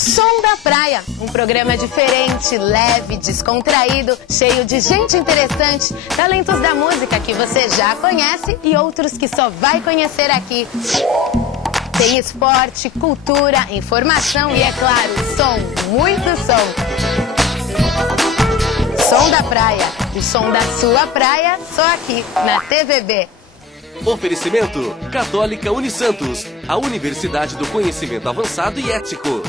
Som da Praia, um programa diferente, leve, descontraído, cheio de gente interessante, talentos da música que você já conhece e outros que só vai conhecer aqui. Tem esporte, cultura, informação e, é claro, som, muito som. Som da Praia, o som da sua praia, só aqui na TVB. Oferecimento Católica Unisantos, a Universidade do Conhecimento Avançado e Ético.